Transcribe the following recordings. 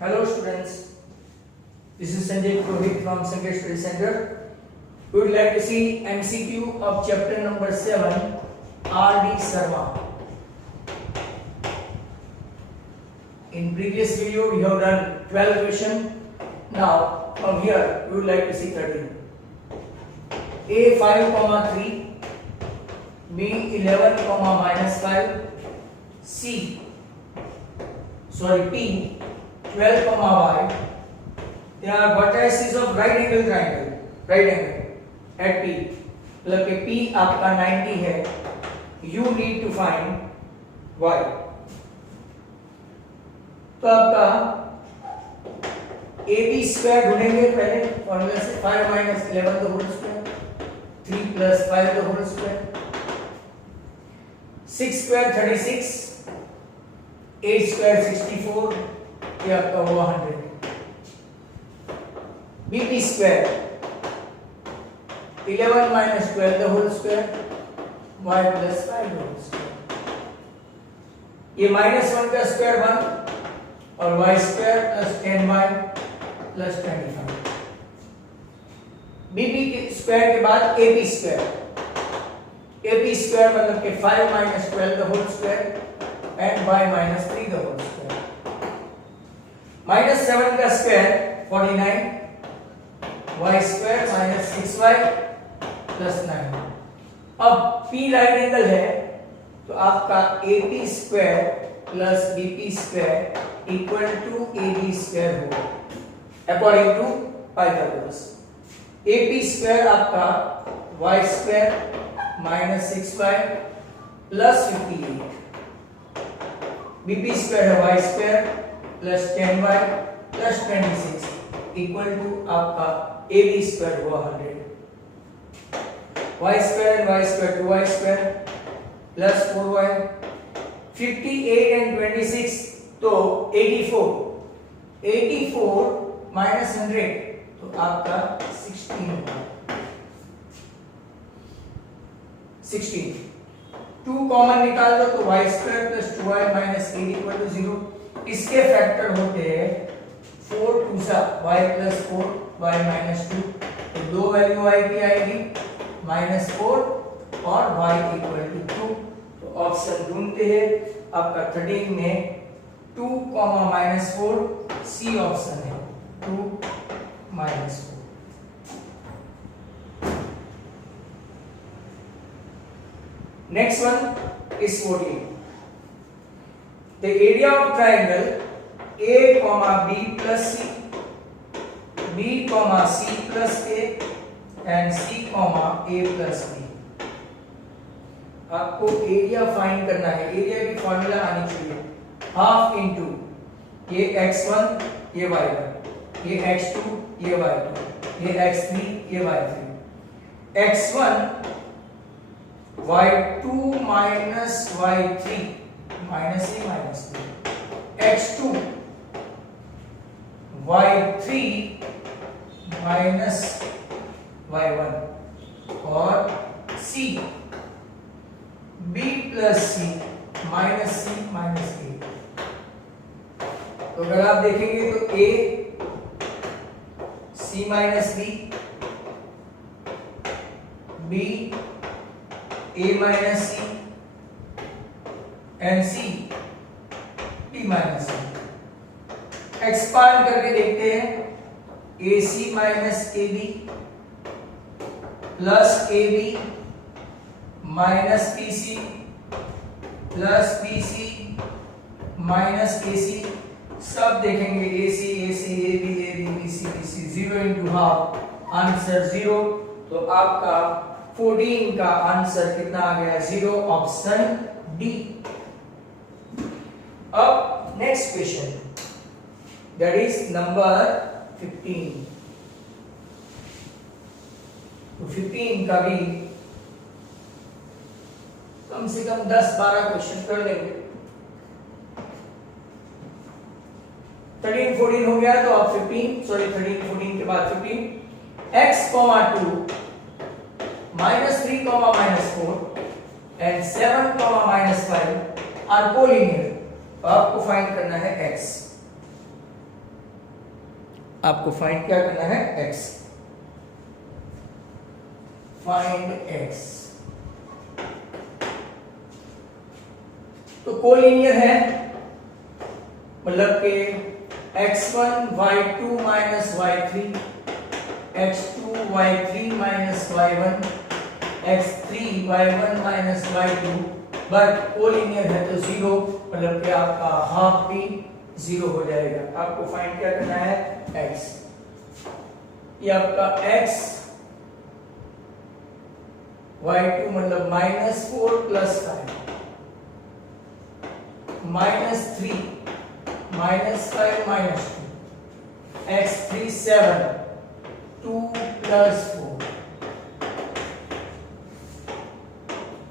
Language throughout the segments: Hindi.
Hello students, this is Sanjay Purohit from Sanjay Study Center. We would like to see MCQ of chapter number 7, R.D. Sharma. In previous video we have done 12 questions. Now from here we would like to see 13. A 5, 3, B 11, -5, P 12, y. They are vertices of right angle triangle at P. मतलब कि P आपका 90 है. You need to find y. तो आपका AB स्क्वायर ढूंढेंगे पहले फॉर्मूला से. 5 - 11 the whole square, 3 + 5 the whole square, 6 square 36, 8 square 64, ये आपका हुआ 100. BP square 11 - 12 the whole square, y + 5 the whole square. ये -1 का स्क्वायर 1 और y स्क्वायर + 10y + 25. BP के स्क्वायर के बाद AP स्क्वायर मतलब कि 5 - 12 the whole square and y - 3 the whole square. -7 का स्क्वायर 49, y स्क्वायर -6y + 9. अब P राइट एंगल है तो आपका AP square + BP square = AB square होगा according to Pythagoras. AP square आपका y square -6y + 58. BP square है y स्क्वायर + 10y + 26 = आपका AB स्क्वायर हुआ 100. y square and y square 2y square + 4y. 58 and 26 तो 84 - 100 तो आपका 16. 2 कॉमन निकाल दो तो y स्क्वायर + 2y - 8 = 0. इसके फैक्टर होते हैं 4 2 सा y + 4 y - 2. तो दो वैल्यू y की आएगी -4 और y = 2. तो ऑप्शन ढूंढते हैं आपका 13 में 2, -4 सी ऑप्शन है. 2 - 4. Next one is 14. The area of triangle A, B plus C, B, C plus A and C, A plus B. आपको एरिया फाइंड करना है. एरिया की फॉर्मूला आनी चाहिए. हाफ इनटू ये x1 ये y1, ये x2 ये y2, ये x3 ये y3. x1 y2 minus y3 minus a minus b. x2 y3 minus y1 और c b plus c minus a. तो अगर आप देखेंगे तो a c minus b, b a minus c and c b minus c. Expand करके देखते हैं. ac minus ab plus ab minus pc plus pc minus ac. सब देखेंगे ac ab bc 0 into half, answer 0. तो आपका 14 का आंसर कितना आ गया? 0. Option D. अब next question that is number 15. तो 15 का भी कम से कम 10-12 क्वेश्चन कर लेंगे. 13 14 हो गया तो अब 13 14 के बाद 15. x, 2 -3, -4 and 7, -5 are collinear. तो आपको फाइंड करना है x. आपको फाइंड क्या करना है, x, फाइंड x। तो कोलिनियर है, मतलब कि x1 y2 minus y3, x2 y3 minus y1, x3 y1 minus y2, but collinear है तो जीरो, मतलब कि आपका हाफ भी जीरो हो जाएगा। आपको फाइंड क्या करना है, x। ये आपका x y2 मतलब -4 + 5 -3 -5 -2, x3 7 2 + 4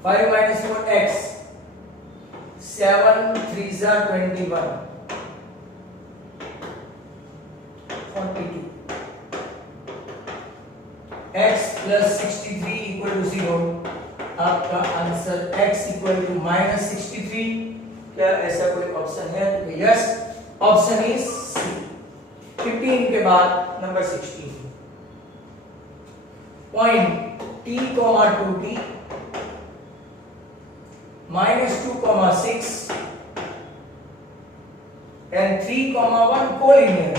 5 - 4 x 7 3 21 42 x + 63 = 0। आपका आंसर x = -63। क्या ऐसा कोई ऑप्शन है? तो यस, ऑप्शन इज सी। 15 के बाद number 16, point t, 2t -2, 6 and 3, 1 collinear.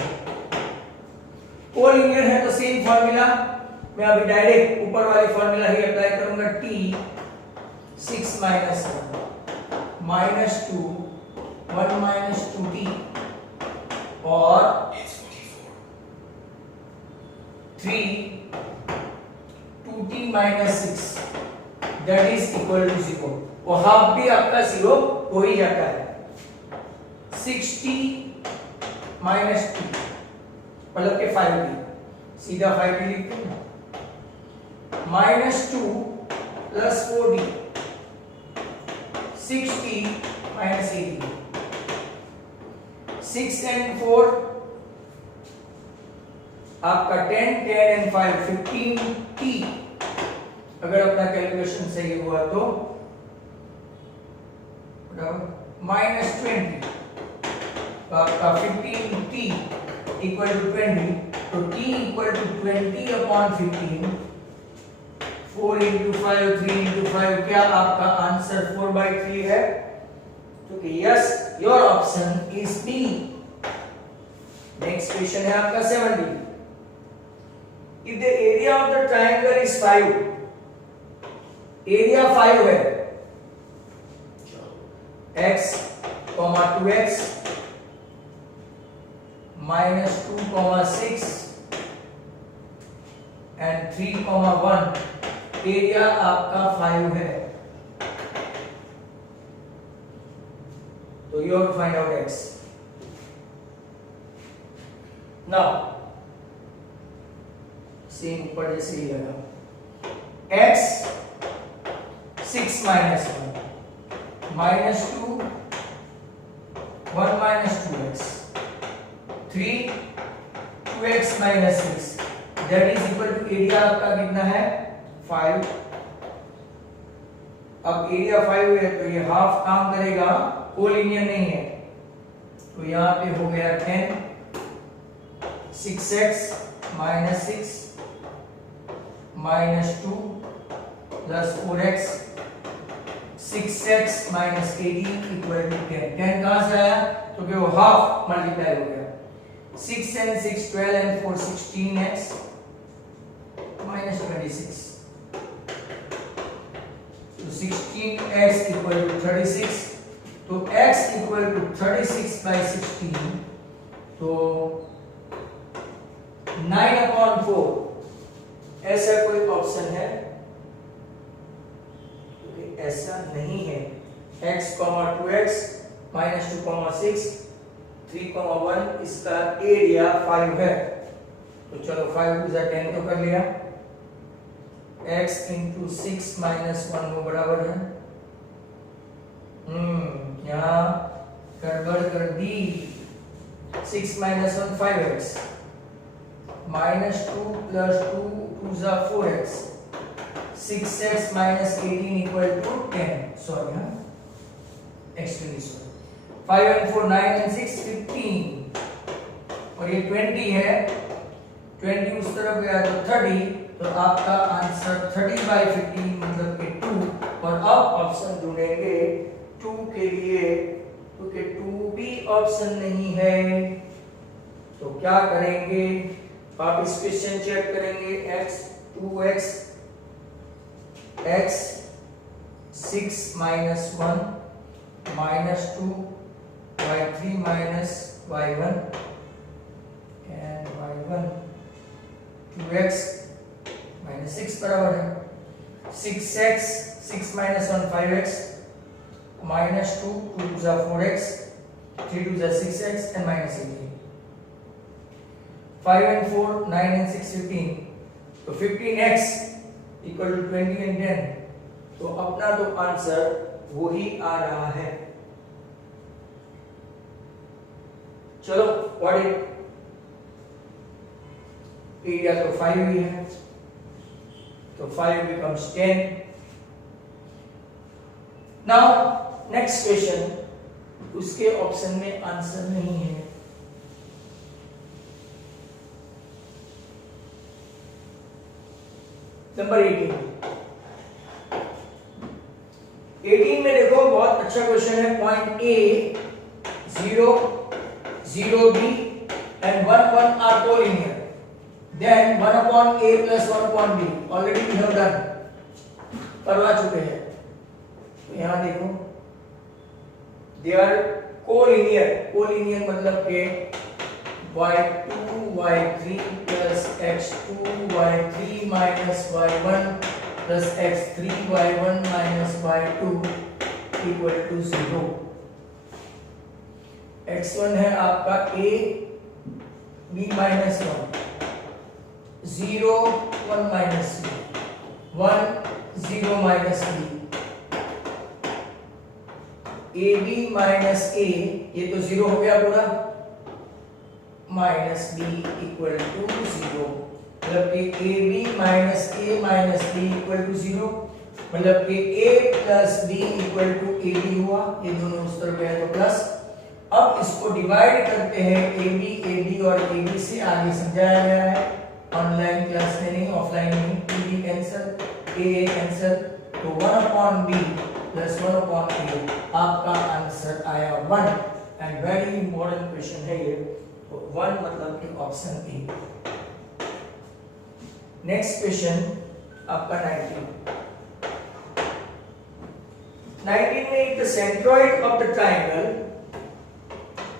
Collinear है तो सेम फॉर्मूला, मैं अभी डायरेक्ट ऊपर वाली फॉर्मूला ही अप्लाई करूंगा। t 6 - 1 -2 1 - 2t और 3 2t - 6 that is equal to 0। वो हाफ भी आपका 0 हो ही जाता है। 60 - 2 मतलब के 5t, सीधा 5t लिखते हैं, -2 + 4t 60 - 80, 6 and 4 आपका 10 10 and 5 15t। अगर अपना कैलकुलेशन सही हुआ तो -20, तो आपका 15t = 20, तो t = 20/15, 4 × 5 3 × 5, क्या आपका आंसर 4/3 है? तो yes, your option is B. Next question है आपका 17। If the area of the triangle is 5, area 5 है, x, 2x -2, 6 and 3, 1, एरिया आपका 5 है। तो you have to find out x। Now same ऊपर जैसे ही लगा, x 6 - 1 -2 1 - 2x 3 2x - 6 that is equal to area आपका कितना है, 5। अब एरिया 5 है तो ये हाफ काम करेगा, कोलिनियर नहीं है, तो यहां पे हो गया 10, 6x - 6 -2 + 4x 6x - 18 = 10। 10 कहां से आया? तो कि वो हाफ मल्टीप्लाई हो गया। 6 and 6 12 and 4 16x -26, तो 16x = 36, तो x = 36/16, तो 9/4। ऐसा कोई ऑप्शन है? तो ऐसा नहीं है। x, 2x -2, 6 3, 1 इसका एरिया 5 है। तो चलो 5 × 10 तो कर लिया, x × 6 - 1 वो बराबर है, यहाँ गड़बड़ कर दी। 6 - 1 5x -2 + 2 2 4x 6x - 18 = 10। सॉरी, हाँ एक्चुअली सॉरी, 5 and 4 9 and 6 15 और ये 20 है, 20 उस तरफ गया तो 30, तो आपका आंसर 30/15 मतलब कि 2। और अब ऑप्शन ढूंढेंगे 2 के लिए, क्योंकि 2 भी ऑप्शन नहीं है, तो क्या करेंगे, आप इस क्वेश्चन चेक करेंगे। x 2x x 6 minus 1 minus 2 y3 minus y1 and y1 2x minus 6 बराबर है 6x 6 minus 1 5x minus 2 2 to the 4x 3 to the 6x and minus 18 5 and 4 9 and 6 15, तो 15x equal to 20 and 10, तो अपना तो आंसर वही आ रहा है। चलो व्हाट इट, एरिया तो 5 ही है, तो 5 becomes 10। नाउ नेक्स्ट क्वेश्चन, उसके ऑप्शन में आंसर नहीं है। नंबर 18 में देखो बहुत अच्छा क्वेश्चन है। Point A 0 0 B and 1 1 are collinear, then 1 upon a plus 1 upon b already we have done, करवा चुके हैं। तो यहां देखो दे आर कोलिनियर, कोलिनियर मतलब के y2 y3 plus x2 y3 minus y1 plus x3 y1 minus y2 equal to 0। x1 है आपका a b minus 1 0 1 minus b 1 0 minus b ab minus a, ये तो 0 हो गया पूरा, माइनस बी इक्वल टू 0, मतलब कि A B minus A minus B equal to 0, मतलब कि a plus B equal to A B हुआ, ये दोनों उस तरफ गए तो प्लस। अब इसको डिवाइड करते हैं ए बी और ए बी से, आगे समझाया गया है, ऑनलाइन क्लास में नहीं, ऑफलाइन नहीं, A B cancel A cancel, तो 1 upon B plus 1 upon A, आपका आंसर आया 1। एंड वेरी इंपॉर्टेंट क्वेश्चन है ये, 1 मतलब कि ऑप्शन ए। नेक्स्ट क्वेश्चन आपका 19 में the centroid of the triangle,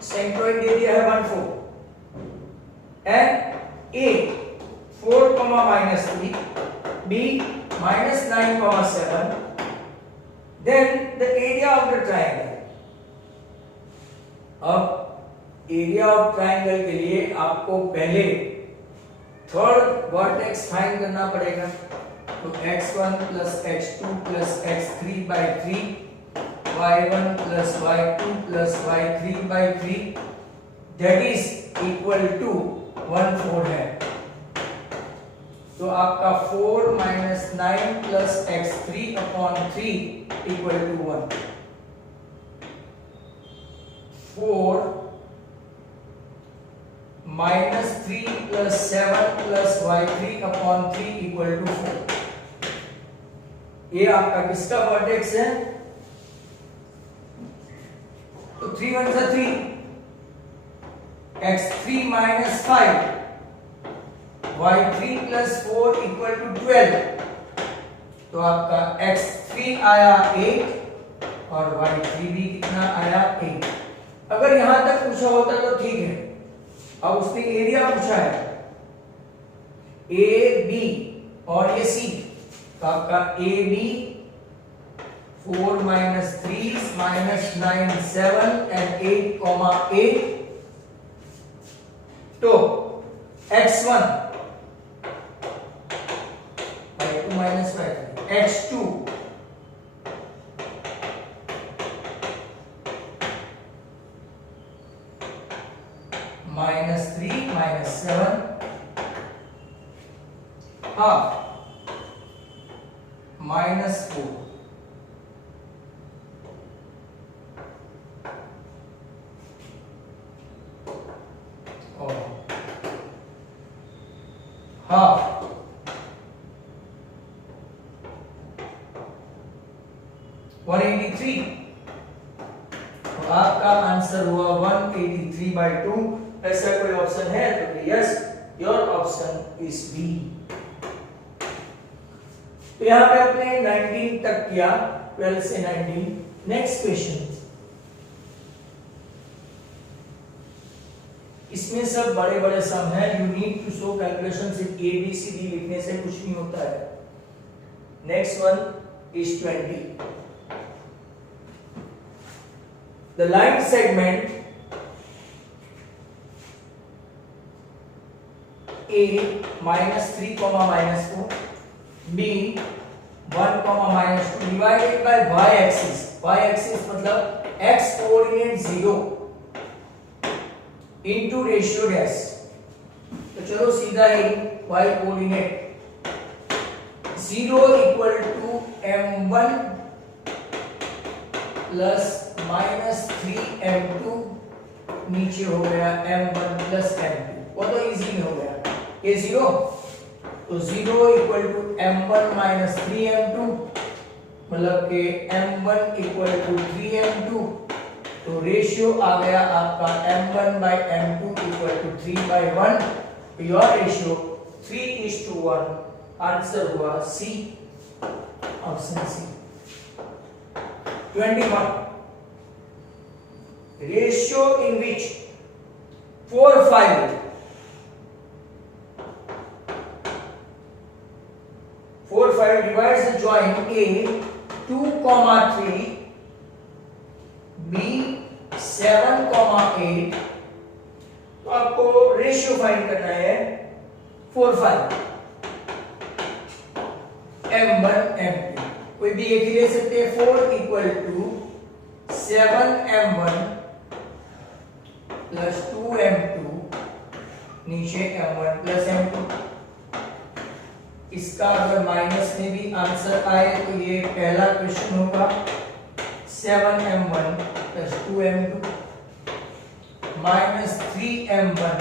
centroid दे दिया है 1 4 and A 4 -3 b -9 7, then the area of the triangle. अब एरिया ऑफ ट्राइंगल के लिए आपको पहले थर्ड वर्टेक्स फाइंड करना पड़ेगा, तो x1 plus x2 plus x3/3 y1 plus y2 plus y3/3 that is equal to 1 4 है, तो आपका 4 - 9 plus x3/3 equal to 1, 4 -3 plus 7 plus y3/3 equal to 4। ये आपका किसका वर्टेक्स है, तो 3 1 जा 3, x3 - 5 y3 plus 4 equal to 12, तो आपका x3 आया 8 और y3 भी कितना आया 8। अगर यहां तक पूछा होता तो ठीक है, अब उसने एरिया पूछा है ए बी और ये सी, तो आपका ए बी 4 - 3 -9 7 एंड 8 8, तो x1 y2 - y3, x2 -3 - 7 half -4, और हाफ, वन 183। तो आपका आंसर हुआ 183/2। ऐसा कोई ऑप्शन है तो yes, your option is B. तो यहां पे अपने 19 तक किया, 12 से 19। नेक्स्ट क्वेश्चन, इसमें सब बड़े बड़े सम है। You need to show calculation, सिर्फ ए बी सी डी लिखने से कुछ नहीं होता है। Next one is 20। The line segment A -3, -4, B 1, -2 divided by y axis। y axis मतलब x coordinate 0 into ratio dash। तो चलो सीधा ही y coordinate 0 equal to m1 plus -3m2, नीचे हो गया m1 प्लस m2। वो तो इजी हो गया, ये 0 तो 0 equal to m1 minus 3m2, मतलब कि m1 इक्वल टू 3m2। तो रेशियो आ गया आपका m1/m2 equal to 3/1। Your ratio 3:1। Answer हुआ C, option C. 21, ratio in which 4, 5 divides the joint A 2, 3, B 7, 8। तो आपको रेशियो फाइंड करना है 4, 5 m1 m2। कोई भी एक ही ले सकते हैं। 4 equal to 7m1 plus 2m2, नीचे m1 प्लस m2। इसका अगर माइनस में भी आंसर आए तो ये पहला क्वेश्चन होगा 7m1 plus 2m2 minus 3m1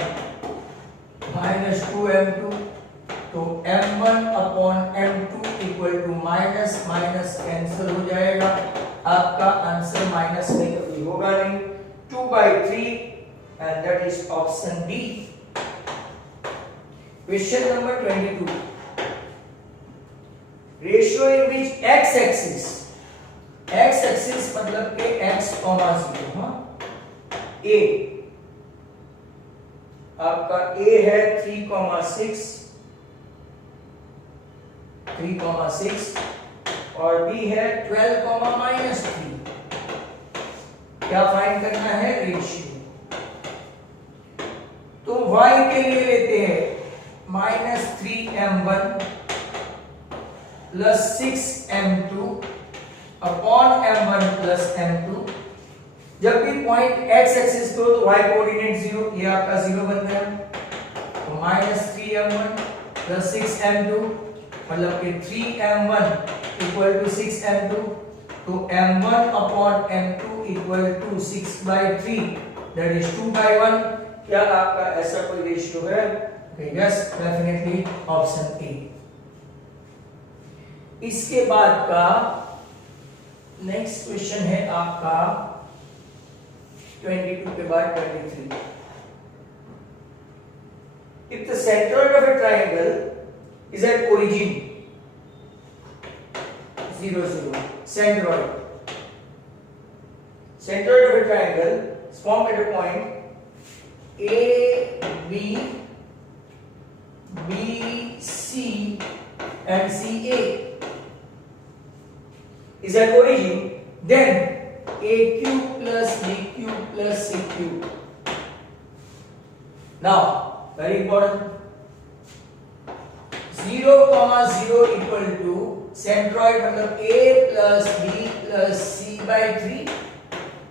minus 2m2। तो m1 upon m2 equal to minus minus cancel हो जाएगा। आपका आंसर माइनस में कभी होगा नहीं, 2/3 and that is option D. Question number 22, ratio in which x axis मतलब के x, 0। a आपका a है 3,6 और b है 12,-3। क्या फाइंड करना है? रेशियो। तो y के लिए लेते हैं -3m1 plus 6m2 upon m1 plus m2। जब भी पॉइंट x एक्सिस को तो y कोऑर्डिनेट 0, ये आपका 0 बन गया। तो -3m1 प्लस 6m2 मतलब कि 3m1 इक्वल टू 6m2। तो m1 upon m2 equal to 6/3 that is 2/1। क्या आपका ऐसा कोई रेशियो है? Yes, definitely option A. इसके बाद का नेक्स्ट क्वेश्चन है आपका 22 के बाद 23। If the centroid of a triangle is at origin 0, 0, centroid of a triangle is formed at a point A, B, B, C and CA is at origin, then AQ plus BQ plus CQ. Now, very important, 0, 0 equal to centroid मतलब A plus B plus C/3,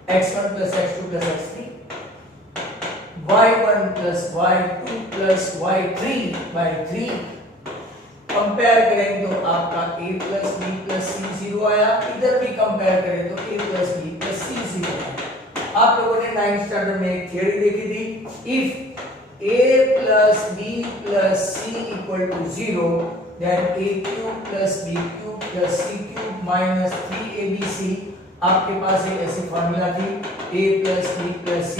x1 plus x2 plus x3, y1 plus y2 plus y3/3। Compare करें तो आपका a plus b plus c 0 आया। इधर भी कंपेयर करें तो a plus b plus c 0 आया। आप लोगों ने 9th स्टैंडर्ड में एक थ्योरी देखी थी, if a plus b plus c equal to 0, then a cube plus b cube plus c cube minus 3abc, आपके पास एक ऐसी फॉर्मूला थी a plus b plus c,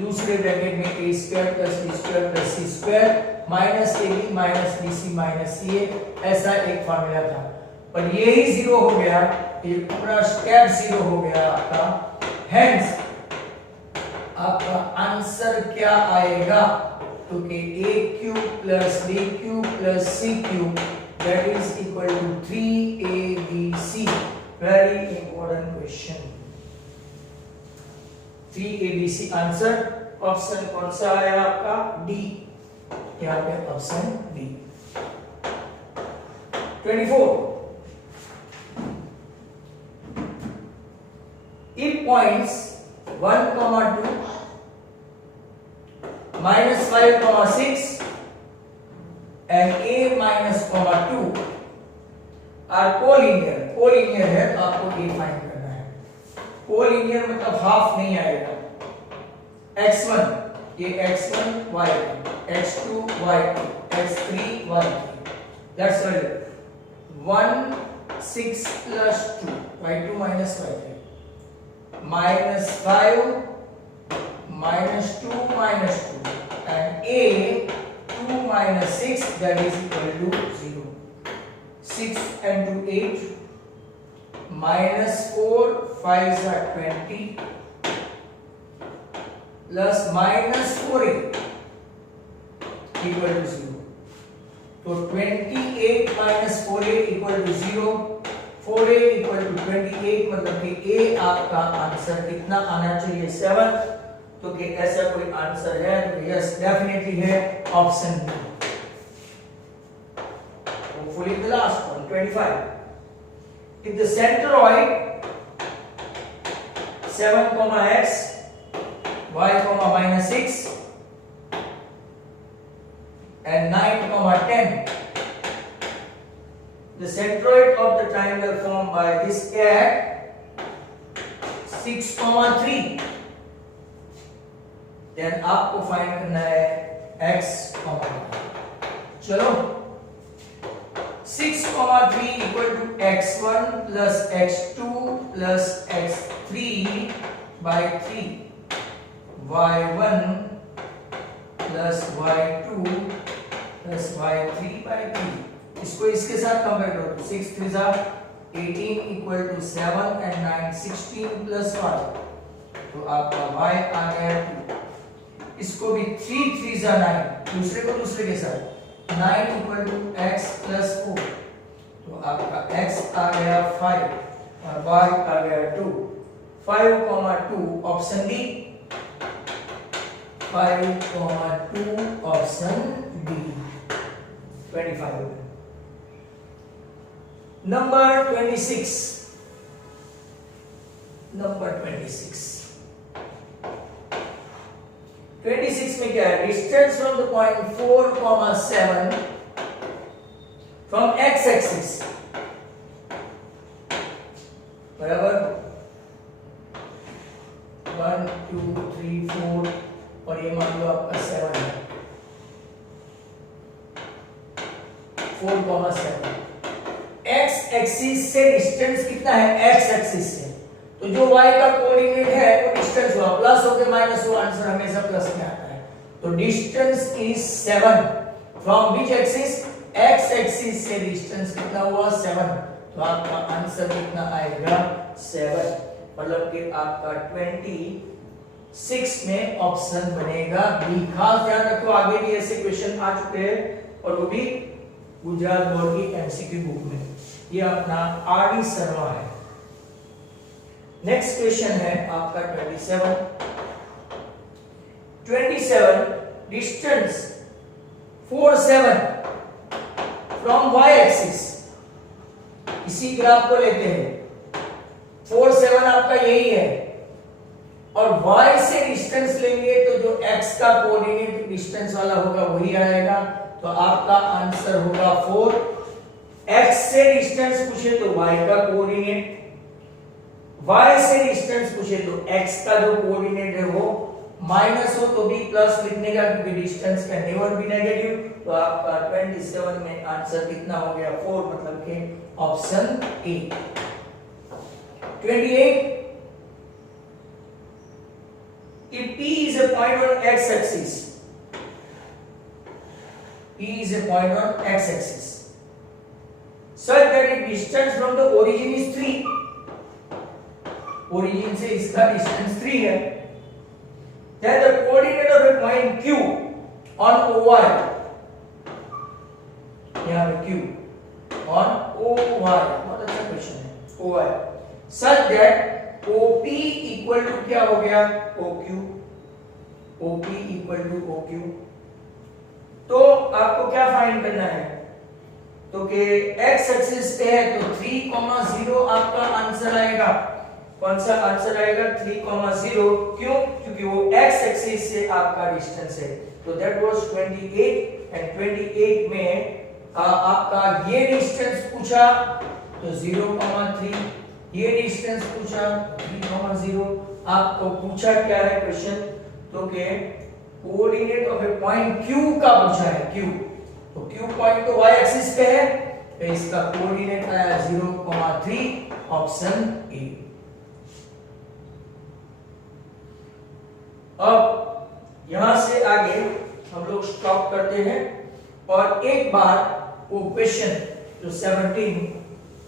दूसरे ब्रैकेट में a square plus b square plus c square minus ab minus bc minus ca, ऐसा एक फॉर्मूला था। पर ये ही जीरो हो गया, ये पूरा स्टेप जीरो हो गया आपका। हेंस आपका आंसर क्या आएगा? तो कि a cube plus b cube plus c cube that is equal to 3abc। Very important question. 3abc answer option कौन सा आया आपका? डी। यहाँ पे option D. 24 if points 1, 2, minus 5, 6 and a minus 2 are collinear। collinear है तो आपको a फाइंड करना है। collinear मतलब हाफ नहीं आएगा। x1 ये x1 y, x2 y, x3 y। That's right। 1 6 plus 2 y2 minus y3 minus 5 minus 2 minus 2 and a 2 minus 6 that is equal to 0। 6 and 2 8 minus 4 5 are 20 plus minus 4a equal to 0। तो 28 minus 4a equal to 0, 4a equal to 28 मतलब कि a आपका आंसर कितना आना चाहिए? 7। तो कि ऐसा कोई आंसर है तो यस डेफिनेटली है option B. Hopefully the last one 25 if the centroid 7, x y, minus 6 and 9, 10, the centroid of the triangle formed by this at 6, 3, then आपको फाइंड करना है x, y। चलो 6, 3 equal to x1 plus x2 plus x3 by 3, y1 plus y2 plus y3 by 3। इसको इसके साथ कंपेयर करो। 6 3 जा 18 equal to 7 and 9 16 plus 5, तो आपका y आ गया 2। इसको भी 3 3 जा 9, दूसरे को दूसरे के साथ 9 equal to x plus 4, तो आपका x आ गया 5 और y आ गया 2। 5, 2 option D. 5, 2 option D. 25 Number 26 में क्या है? Distance from the point 4, 7 from x axis बराबर 1 2 3 4 और ये मान लो आपका 7 है। 4, 7 x एक्सिस से डिस्टेंस कितना है? x एक्सिस से, तो जो y का कोऑर्डिनेट है वो डिस्टेंस हुआ, प्लस हो के माइनस हुआ, आंसर हमेशा प्लस में आता है। तो distance is 7 from which axis? x axis से डिस्टेंस कितना हुआ? 7। तो आपका आंसर कितना आएगा? 7। मतलब कि आपका 26 में ऑप्शन बनेगा बी। खास ध्यान रखो, आगे भी ऐसे क्वेश्चन आ चुके हैं और वो भी गुजरात बोर्ड की एमसीक्यू बुक में। ये अपना आरडी शर्मा है। नेक्स्ट क्वेश्चन है आपका 27 डिस्टेंस 4 7 फ्रॉम y एक्सिस। इसी ग्राफ को लेते हैं। 4 7 आपका यही है और y से डिस्टेंस लेंगे तो जो x का कोऑर्डिनेट डिस्टेंस वाला होगा वही आएगा। तो आपका आंसर होगा 4। x से डिस्टेंस पूछे तो y का कोऑर्डिनेट, y से डिस्टेंस पूछे तो x का जो कोऑर्डिनेट है वो माइनस हो तो भी प्लस लिखने का, क्योंकि distance can never be negative. तो आपका 27 में आंसर कितना हो गया 4, मतलब के option A. 28, if P is a point on x axis, P is a point on x axis such that its distance from the origin is 3, origin से इसका distance 3 है, then the coordinate of a point Q on OY, यहाँ पे Q on OY, बहुत अच्छा क्वेश्चन है, OY such that OP equal to क्या हो गया OQ, OP equal to OQ। तो आपको क्या फाइंड करना है, तो कि x एक्सिस पे है तो 3,0 आपका आंसर आएगा। कौन सा आंसर आएगा 3,0, क्यों, क्योंकि वो x एक्सिस से आपका डिस्टेंस है। तो दैट वाज 28 एंड 28 में आपका ये डिस्टेंस पूछा तो 0,3, ये डिस्टेंस पूछा 3,0, आपको पूछा क्या है क्वेश्चन, तो के coordinate of A point Q का पूछा है, Q। तो Q पॉइंट तो y एक्सिस पे है, तो इसका कोऑर्डिनेट आया 0,3, ऑप्शन ए। अब यहां से आगे हम लोग स्टॉप करते हैं और एक बार वो क्वेश्चन जो 17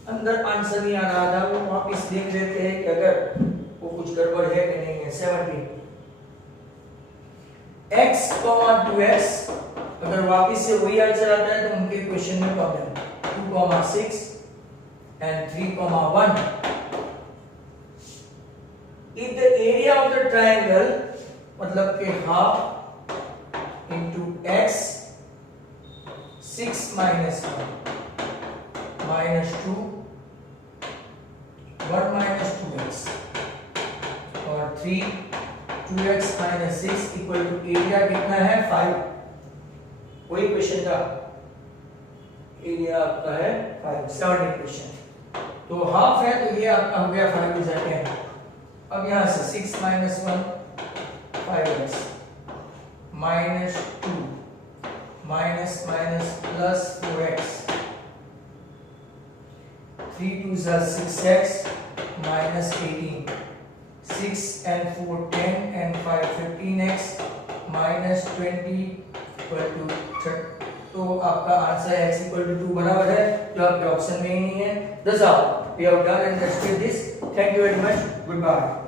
अंदर आंसर नहीं आ रहा था वो वापस देख लेते हैं कि अगर वो कुछ गड़बड़ है कि नहीं है। 17 x, 2x, अगर वापस से वही आंसर आता है तो उनके क्वेश्चन में problem 2,6 and 3,1। if the area of the triangle मतलब के half into x 6 minus 1 minus 2 1 minus 2x और 3 2x minus 6 equal to area कितना है 5, वही क्वेश्चन का एरिया आपका है 5, 17 क्वेश्चन। तो हाफ है तो ये आपका हो गया 5 is 10। अब यहां से 6 minus 1 5x minus 2 minus minus plus 4x 3 2s are 6x minus 18 6 and 4 10 and 5 15x minus 20 equal to 30। तो आपका आंसर x equal to 2 बराबर है, जो आपके ऑप्शन में ही नहीं है। That's all we have done and understood this. Thank you very much. Goodbye.